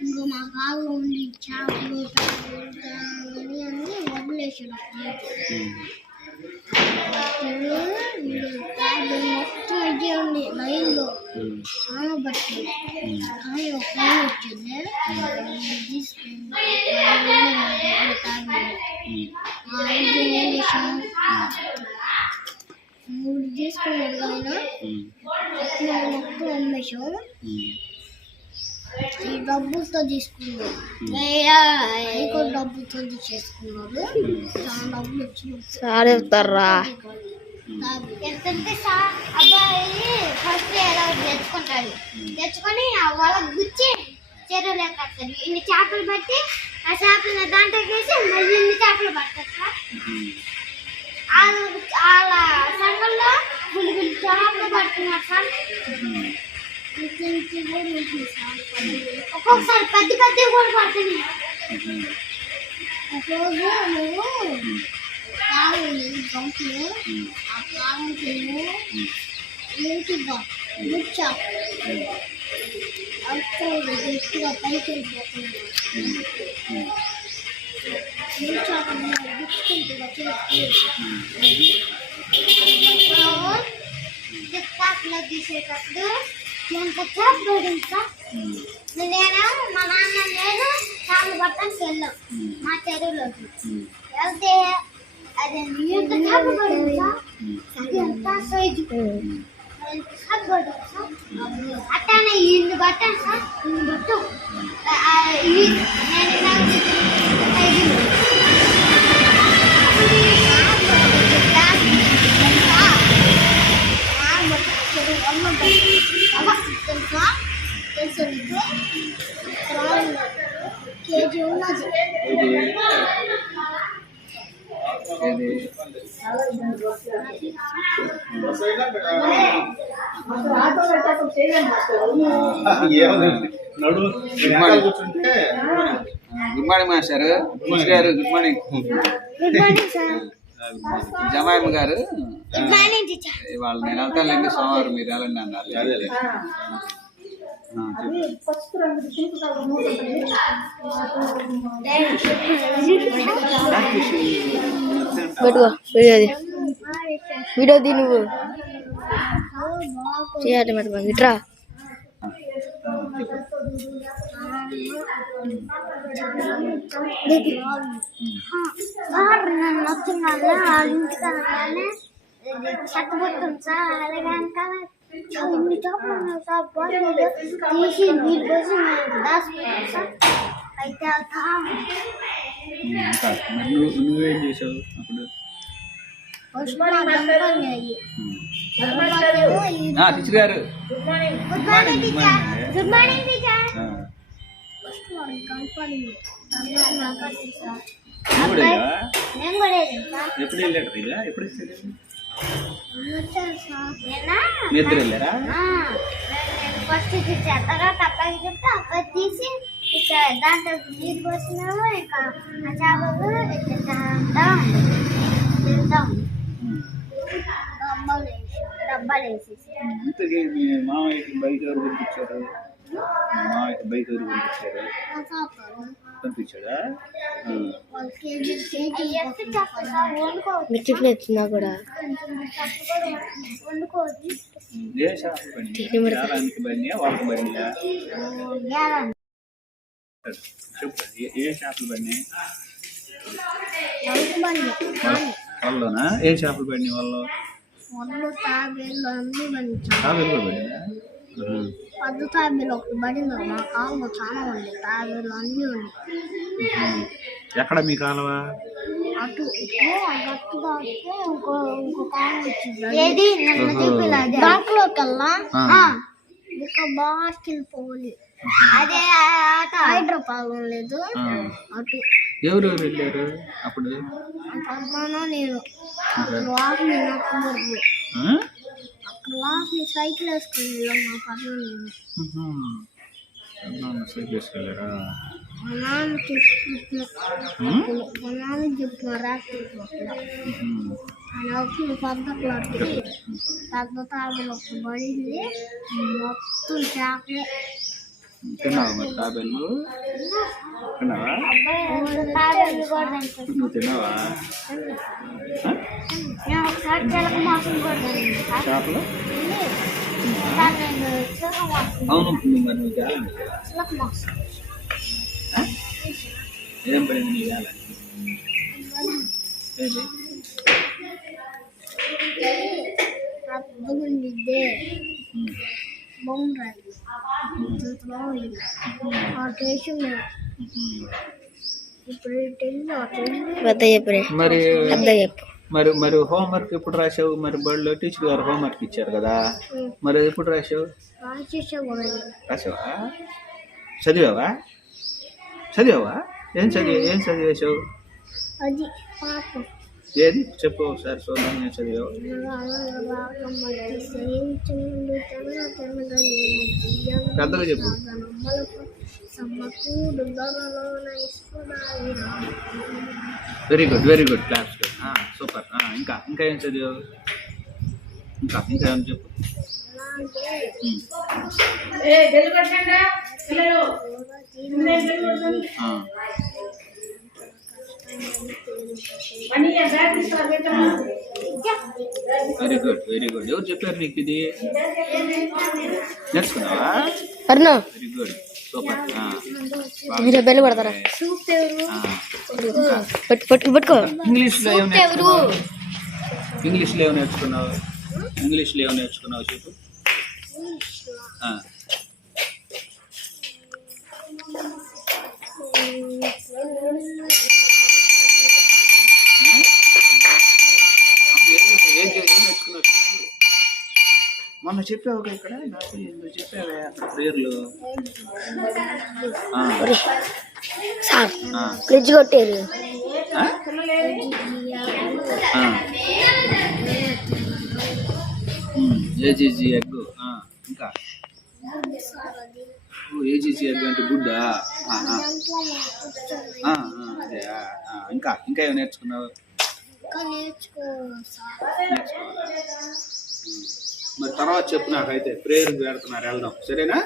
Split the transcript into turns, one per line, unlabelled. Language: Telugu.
ఇంకా మా బాగా ఉండి చేపలు అని అని వదిలేసాడు అప్పుడు ట్యాబ్ మొత్తం ఇదే ఉంది లైన్లో చాలా బట్టి కానీ ఒక ఫోన్ వచ్చింది తీసుకుని మూడు తీసుకున్నాడు ఆయన మొత్తం అమ్మేశాం ఈ డబ్బులతో తీసుకున్నాడు ఇంకో డబ్బులతో తీసుకున్నాడు చాలా డబ్బులు వచ్చినాయి
సారేస్తారా
ఎంతంటే సా అబ్బాయి ఫస్ట్ తెచ్చుకుంటాడు తెచ్చుకొని ఆ వాళ్ళకి గుచ్చి చెరువులో కడతాడు ఇన్ని చేపలు పట్టి ఆ చేపలు దాంట్లో వేసి మళ్ళీ ఇన్ని చేపలు పడతాడు సార్ వాళ్ళ వాళ్ళ సంఘంలో గుడి గుడి చేపలు పడుతున్నారు సార్ ఇంత ఇంత కూడా ఉంటుంది సార్ ఒక్కొక్కసారి పెద్ద పెద్ద కూడా పడుతున్నాయి ఒకరోజు మేము కావాలి గంటలు ఆ కాలంకి ఏంటిగా ముచ్చా అప్పుడు గట్టిగా పైకి వెళ్ళిపోతున్నాడు ముచ్చాక తీసేటప్పుడు ఎంత చేపడింది ఇంకా నేను మా నాన్న నేను చాలా పట్టడానికి వెళ్ళాం మా చెరువులోకి వెళ్తే అది ఎంత చేపడింది అది ఎంత సైజు ఎంత అట్టానే ఇన్ని పట్టాను సార్ ఇన్ని పట్టు
good morning. Good morning master గారు good morning
good morning sir.
Jamayamma గారు ఇవాళ నేను వెళ్తానులేండి సోమవారం మీరు వెళ్ళండి అన్నారు.
పెట్టుకో వీడియోది వీడియోది నువ్వు చేయాలి మరి మాకు ఇట్రా
సార్ నన్ను వచ్చిన వాళ్ళ ఇంటికి అనగానే చట్టబుట్టుంది సార్ అలాగే ఇన్ని తీసి నీళ్ళు పోసి సార్ అయితే
నువ్వు చేసావు అప్పుడు టీచర్ గారు ఎప్పుడు వెళ్ళాడు ఎప్పుడు వెళ్ళారా
ఫస్ట్ ఇచ్చా తర్వాత అబ్బాయికి చెప్తే అబ్బాయి తీసి దాంట్లో నీరు పోసినాము ఇంకా చేపలు తింటా. తింటా. డబ్బాలు వేసి డబ్బాలు వేసేసి
ఇంతకీ మీ మామయ్యకి బైక్ ఎవరు పంపించారు మామయ్యకి బైక్ ఎవరు పంపించారు పంపించాడా ఆ.
వాళ్ళు కేజీ కేజీ చెప్తే చేపలు సార్ వండుకోవచ్చు
మీరు టిఫిన్ ఎత్తున్నా కూడా
వండుకోవచ్చు
ఏ చేపలు బండి వాళ్ళలోనా? ఏ చేపలు వాళ్ళు
తాబేళ్ళు పెద్ద తాబేలు ఒకటి పడింది మా కాలంలో చాలా ఉంది తాబేలు అన్నీ ఉన్నాయి
ఎక్కడ మీ కాలువ?
అటు గట్టుగా వస్తే ఇంకో ఇంకో కాలం వచ్చింది. ఏది? వెళ్ళా
ఆ.
ఇంకా బాగా వెళ్ళిపోవాలి అదే ఆట. హైదరాబాద్ లేదు. అటు.
ఎవరు వెళ్ళారు అప్పుడు?
పద్మానో నేను? లాక్ సైకిల్ వేసుకొని వెళ్ళాం మా పద్మ నేను
సైకిల్ వేసుకెళ్ళారా?
మా నాన్న చెప్తున్నా నాన్న వచ్చి పెద్ద క్లాత్కి పెద్ద ఒక పడింది మొత్తం చేపలే
తిన్నావా మరి తాబేలు? తిన్నావా? నువ్వు తిన్నావా? చేపలు? అవును మరి నువ్వు చేయాలి ఏం పడింది నీ వేళ.
బాగుంటుంది బాగుంది. ఆ టేస్ట్
మరి మరి మరి హోంవర్క్ ఎప్పుడు రాసావు మరి బడిలో టీచర్ గారు హోంవర్క్ ఇచ్చారు కదా. మరి ఎప్పుడు రాసావు రాసావా చదివావా? చదివావా? ఏం చదివా? ఏం చదివేశావు? ఏది? చెప్పు ఒకసారి చూద్దాం నేను చదివావు పెద్దగా చెప్పు. Very good very good class super ఇంకా ఇంకా ఏం చదివావు? ఇంకా ఇంకా ఏం చెప్పు um. Very good very good ఎవరు చెప్పారు నీకు ఇది? నేర్చుకున్నావా?
అరుణ.
వెరీ గుడ్ సూపర్ ఆ.
మీరు బెల్లు పడతారా
ఆ. ఇంకా
పట్టు పట్టు పట్టుకో.
నేర్చుకున్నావు? నేర్చుకున్నావు? చెప్పు. ఏం మొన్న చెప్పావు ఇక్కడ? ఎందుకు చెప్పావే? ప్రేయర్లు ఆ,
సార్
ఆ,
ఫ్రిడ్జ్ కొట్టారు.
ఏజీజీ ఎగ్ ఆ, ఇంకా? ఓ ఏజీజీ ఎగ్ అంటే గుడ్డా? ఆ, ఆ. ఆ, ఆ, అదే. ఇంకా ఇంకా ఏమి నేర్చుకున్నావు?
నేర్చుకో
నేర్చుకోవాలా. మరి తర్వాత చెప్పు నాకైతే. ప్రేయర్ పెడుతున్నారు వెళ్దాం. సరేనా?